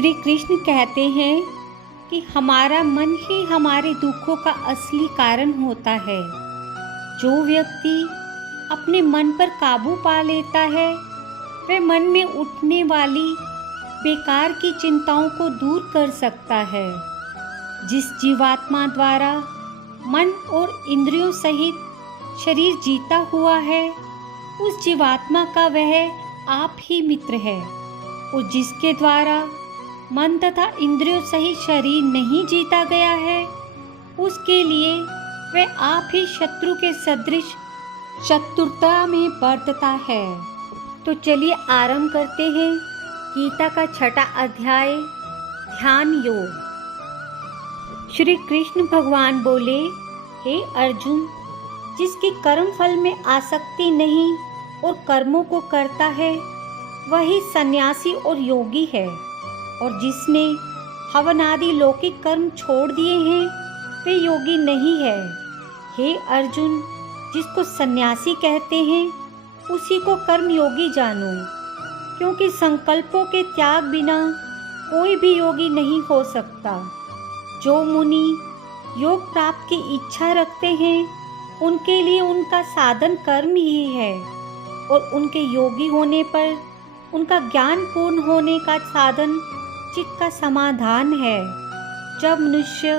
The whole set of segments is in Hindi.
श्री कृष्ण कहते हैं कि हमारा मन ही हमारे दुखों का असली कारण होता है। जो व्यक्ति अपने मन पर काबू पा लेता है वह मन में उठने वाली बेकार की चिंताओं को दूर कर सकता है। जिस जीवात्मा द्वारा मन और इंद्रियों सहित शरीर जीता हुआ है उस जीवात्मा का वह आप ही मित्र है, और जिसके द्वारा मन तथा इंद्रियों सहित शरीर नहीं जीता गया है उसके लिए वह आप ही शत्रु के सदृश शत्रुता में बरतता है। तो चलिए आरंभ करते हैं गीता का 6वां अध्याय ध्यान योग। श्री कृष्ण भगवान बोले, हे अर्जुन, जिसकी कर्म फल में आसक्ति नहीं और कर्मों को करता है वही सन्यासी और योगी है, और जिसने हवन आदि लौकिक कर्म छोड़ दिए हैं वे योगी नहीं है। हे अर्जुन, जिसको सन्यासी कहते हैं उसी को कर्म योगी जानो, क्योंकि संकल्पों के त्याग बिना कोई भी योगी नहीं हो सकता। जो मुनि योग प्राप्त की इच्छा रखते हैं उनके लिए उनका साधन कर्म ही है, और उनके योगी होने पर उनका ज्ञान पूर्ण होने का साधन चित्त का समाधान है। जब मनुष्य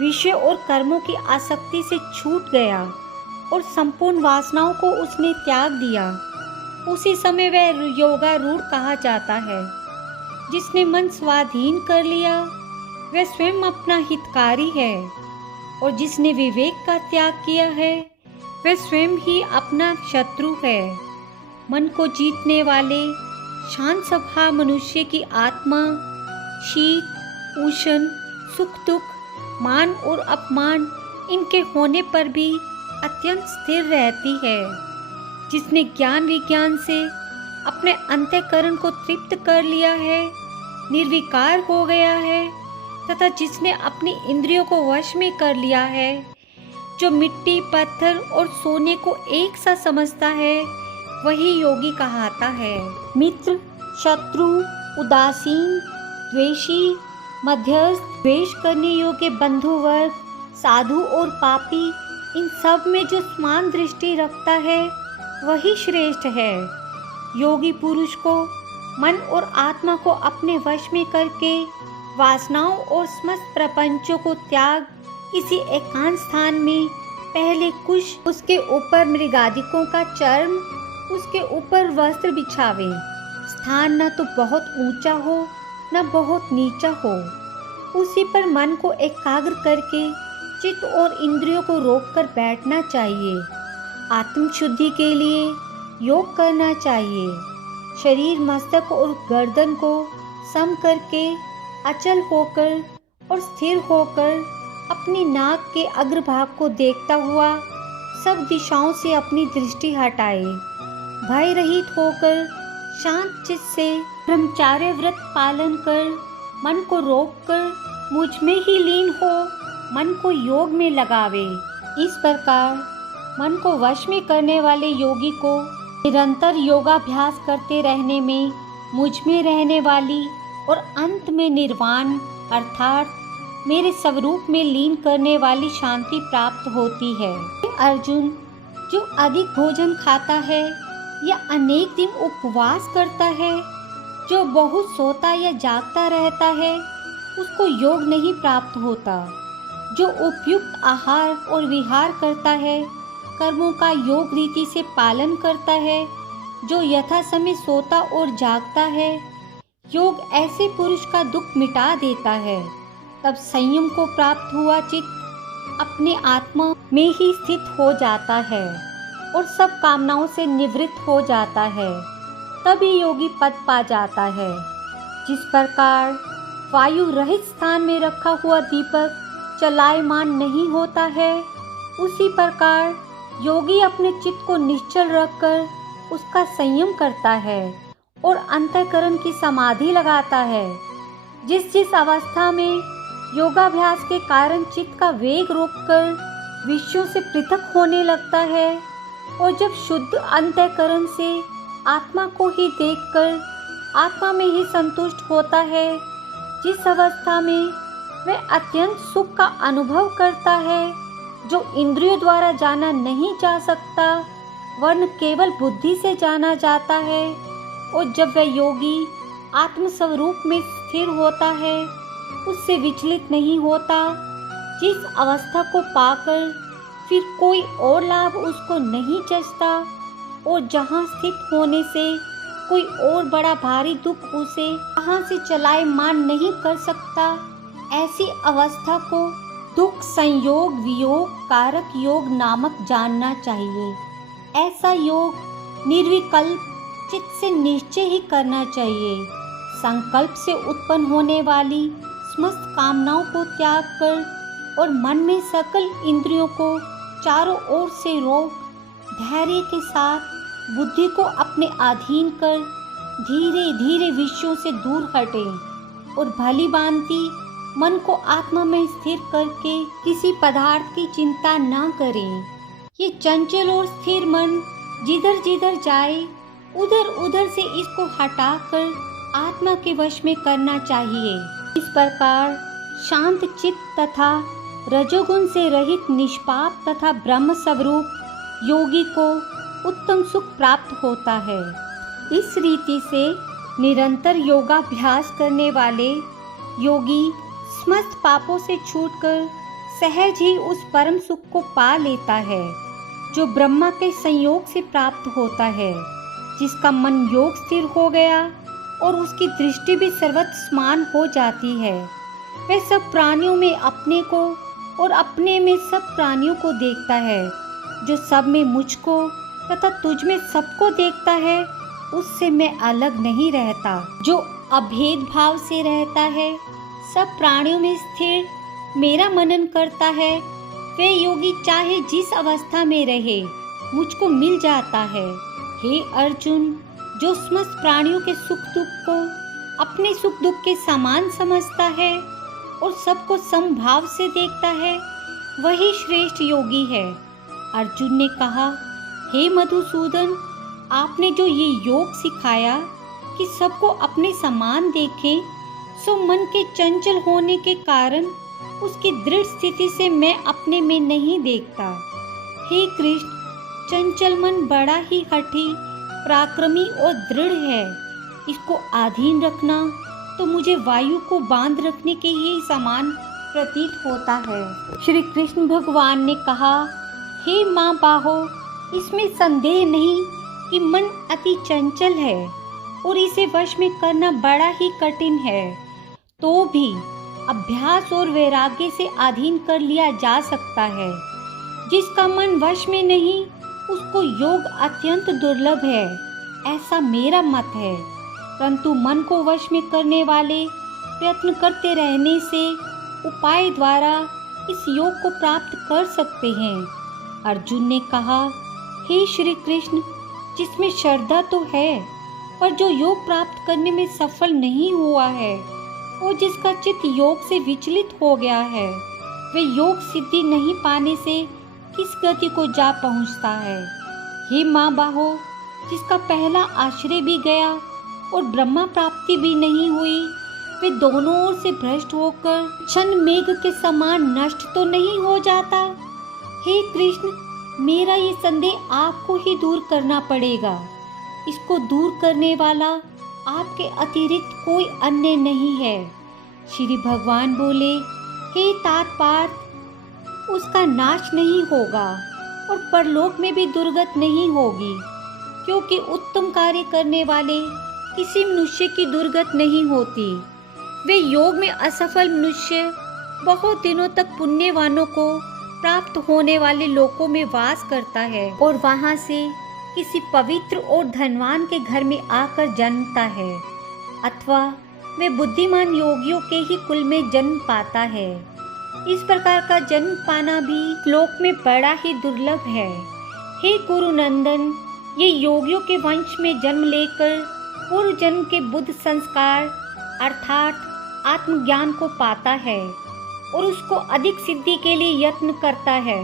विषय और कर्मों की आसक्ति से छूट गया और संपूर्ण वासनाओं को उसने त्याग दिया, उसी समय वह योगारूढ़ कहा जाता है। जिसने मन स्वाधीन कर लिया वह स्वयं अपना हितकारी है, और जिसने विवेक का त्याग किया है वह स्वयं ही अपना शत्रु है। मन को जीतने वाले शांत स्वभाव मनुष्य की आत्मा शीत उष्ण सुख दुख मान और अपमान इनके होने पर भी अत्यंत स्थिर रहती है। जिसने ज्ञान विज्ञान से अपने अंतःकरण को तृप्त कर लिया है, निर्विकार हो गया है, तथा जिसने अपनी इंद्रियों को वश में कर लिया है, जो मिट्टी पत्थर और सोने को एक सा समझता है वही योगी कहलाता है। मित्र शत्रु उदासीन द्वेषी मध्यस्थ द्वेष करने योग्य बंधु वर्ग साधु और पापी इन सब में जो समान दृष्टि रखता है वही श्रेष्ठ है। योगी पुरुष को मन और आत्मा को अपने वश में करके वासनाओं और समस्त प्रपंचों को त्याग किसी एकांत स्थान में पहले कुश उसके ऊपर मृगादिकों का चर्म उसके ऊपर वस्त्र बिछावे। स्थान न तो बहुत ऊंचा हो न बहुत नीचा हो, उसी पर मन को एकाग्र करके चित्त और इंद्रियों को रोककर बैठना चाहिए। आत्म शुद्धि के लिए योग करना चाहिए। शरीर मस्तक और गर्दन को सम करके अचल होकर और स्थिर होकर अपनी नाक के अग्रभाग को देखता हुआ सब दिशाओं से अपनी दृष्टि हटाए। भय रहित होकर शांत चित्त से ब्रह्मचार्य व्रत पालन कर मन को रोककर मुझ में ही लीन हो मन को योग में लगावे। इस प्रकार मन को वश में करने वाले योगी को निरंतर योगाभ्यास करते रहने में मुझ में रहने वाली और अंत में निर्वाण अर्थात मेरे स्वरूप में लीन करने वाली शांति प्राप्त होती है। अर्जुन, जो अधिक भोजन खाता है या अनेक दिन उपवास करता है, जो बहुत सोता या जागता रहता है, उसको योग नहीं प्राप्त होता। जो उपयुक्त आहार और विहार करता है, कर्मों का योग रीति से पालन करता है, जो यथा समय सोता और जागता है, योग ऐसे पुरुष का दुख मिटा देता है। तब संयम को प्राप्त हुआ चित्त अपने आत्मा में ही स्थित हो जाता है और सब कामनाओं से निवृत्त हो जाता है, तभी योगी पद पा जाता है। जिस प्रकार वायु रहित स्थान में रखा हुआ दीपक चलायमान नहीं होता है, उसी प्रकार योगी अपने चित्त को निश्चल रखकर उसका संयम करता है और अंतःकरण की समाधि लगाता है। जिस जिस अवस्था में योगाभ्यास के कारण चित्त का वेग रोककर विषयों से पृथक होने लगता है, और जब शुद्ध अंतःकरण से आत्मा को ही देखकर आत्मा में ही संतुष्ट होता है, जिस अवस्था में वह अत्यंत सुख का अनुभव करता है, जो इंद्रियों द्वारा जाना नहीं जा सकता वरन केवल बुद्धि से जाना जाता है। और जब वह योगी आत्म स्वरूप में स्थिर होता है, उससे विचलित नहीं होता, जिस अवस्था को पाकर फिर कोई और लाभ उसको नहीं जचता और जहाँ स्थित होने से कोई और बड़ा भारी दुख उसे कहाँ से चलायमान नहीं कर सकता, ऐसी अवस्था को दुख संयोग वियोग कारक योग नामक जानना चाहिए। ऐसा योग निर्विकल्प चित्त से निश्चय ही करना चाहिए। संकल्प से उत्पन्न होने वाली समस्त कामनाओं को त्याग कर और मन में सकल इंद्रियों को चारों ओर से रोक धैर्य के साथ बुद्धि को अपने अधीन कर धीरे धीरे विषयों से दूर हटें और भली भांति मन को आत्मा में स्थिर करके किसी पदार्थ की चिंता न करें। ये चंचल और स्थिर मन जिधर जिधर जाए उधर उधर से इसको हटाकर आत्मा के वश में करना चाहिए। इस प्रकार शांत चित्त तथा रजोगुण से रहित निष्पाप तथा ब्रह्म स्वरूप योगी को उत्तम सुख प्राप्त होता है। इस रीति से निरंतर योगाभ्यास करने वाले योगी समस्त पापों से छूटकर सहज ही उस परम सुख को पा लेता है जो ब्रह्मा के संयोग से प्राप्त होता है। जिसका मन योग स्थिर हो गया और उसकी दृष्टि भी सर्वत्र समान हो जाती है, वह सब प्राणियों में अपने को और अपने में सब प्राणियों को देखता है। जो सब में मुझको तथा तुझ में सबको देखता है, उससे मैं अलग नहीं रहता। जो अभेद भाव से रहता है, सब प्राणियों में स्थिर मेरा मनन करता है, वह योगी चाहे जिस अवस्था में रहे मुझको मिल जाता है। हे अर्जुन, जो समस्त प्राणियों के सुख दुख को अपने सुख दुख के समान समझता है और सबको समभाव से देखता है, वही श्रेष्ठ योगी है। अर्जुन ने कहा, हे मधुसूदन, आपने जो ये योग सिखाया कि सबको अपने समान देखें, सो मन के चंचल होने के कारण उसकी दृढ़ स्थिति से मैं अपने में नहीं देखता। हे कृष्ण, चंचल मन बड़ा ही हठी पराक्रमी और दृढ़ है। इसको अधीन रखना तो मुझे वायु को बांध रखने के ही समान प्रतीत होता है। श्री कृष्ण भगवान ने कहा, हे माँ बाहो, इसमें संदेह नहीं कि मन अति चंचल है और इसे वश में करना बड़ा ही कठिन है, तो भी अभ्यास और वैराग्य से अधीन कर लिया जा सकता है। जिसका मन वश में नहीं, उसको योग अत्यंत दुर्लभ है, ऐसा मेरा मत है। परंतु मन को वश में करने वाले प्रयत्न करते रहने से उपाय द्वारा इस योग को प्राप्त कर सकते हैं। अर्जुन ने कहा, हे श्री कृष्ण, जिसमें श्रद्धा तो है पर जो योग प्राप्त करने में सफल नहीं हुआ है और जिसका चित्त योग से विचलित हो गया है, वे योग सिद्धि नहीं पाने से किस गति को जा पहुंचता है। हे माँ बाहो, जिसका पहला आश्रय भी गया और ब्रह्मा प्राप्ति भी नहीं हुई, वे दोनों ओर से भ्रष्ट होकर क्षण मेघ के समान नष्ट तो नहीं हो जाता। हे कृष्ण, मेरा ये संदेह आपको ही दूर करना पड़ेगा। इसको दूर करने वाला आपके अतिरिक्त कोई अन्य नहीं है। श्री भगवान बोले, हे तात पार्थ, उसका नाश नहीं होगा और परलोक में भी दुर्गत नहीं होगी, क्योंकि उत्तम कार्य करने वाले किसी मनुष्य की दुर्गत नहीं होती। वे योग में असफल मनुष्य बहुत दिनों तक पुण्यवानों को प्राप्त होने वाले लोकों में वास करता है और वहां से किसी पवित्र और धनवान के घर में आकर जन्मता है, अथवा वे बुद्धिमान योगियों के ही कुल में जन्म पाता है। इस प्रकार का जन्म पाना भी लोक में बड़ा ही दुर्लभ है। हे गुरु नंदन, ये योगियों के वंश में जन्म लेकर पूर्व जन्म के बुद्ध संस्कार अर्थात आत्मज्ञान को पाता है और उसको अधिक सिद्धि के लिए यत्न करता है।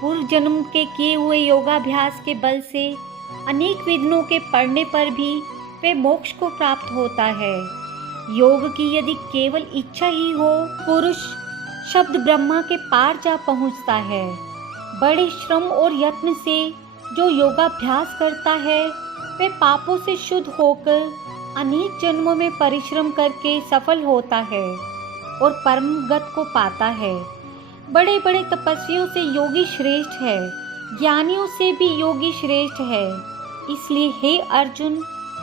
पूर्व जन्म के किए हुए योगाभ्यास के बल से अनेक विघ्नों के पड़ने पर भी वे मोक्ष को प्राप्त होता है। योग की यदि केवल इच्छा ही हो, पुरुष शब्द ब्रह्मा के पार जा पहुंचता है। बड़े श्रम और यत्न से जो योगाभ्यास करता है वह पापों से शुद्ध होकर अनेक जन्मों में परिश्रम करके सफल होता है और परम गत को पाता है। बड़े बड़े तपस्वियों से योगी श्रेष्ठ है, ज्ञानियों से भी योगी श्रेष्ठ है। इसलिए हे अर्जुन,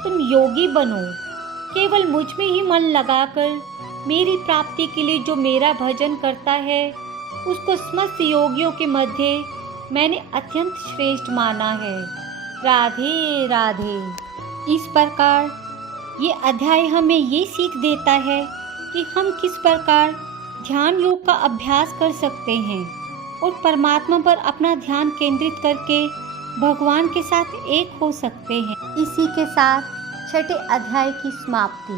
तुम योगी बनो। केवल मुझ में ही मन लगाकर मेरी प्राप्ति के लिए जो मेरा भजन करता है, उसको समस्त योगियों के मध्य मैंने अत्यंत श्रेष्ठ माना है। राधे राधे। इस प्रकार ये अध्याय हमें ये सीख देता है कि हम किस प्रकार ध्यान योग का अभ्यास कर सकते हैं और परमात्मा पर अपना ध्यान केंद्रित करके भगवान के साथ एक हो सकते हैं। इसी के साथ छठे अध्याय की समाप्ति।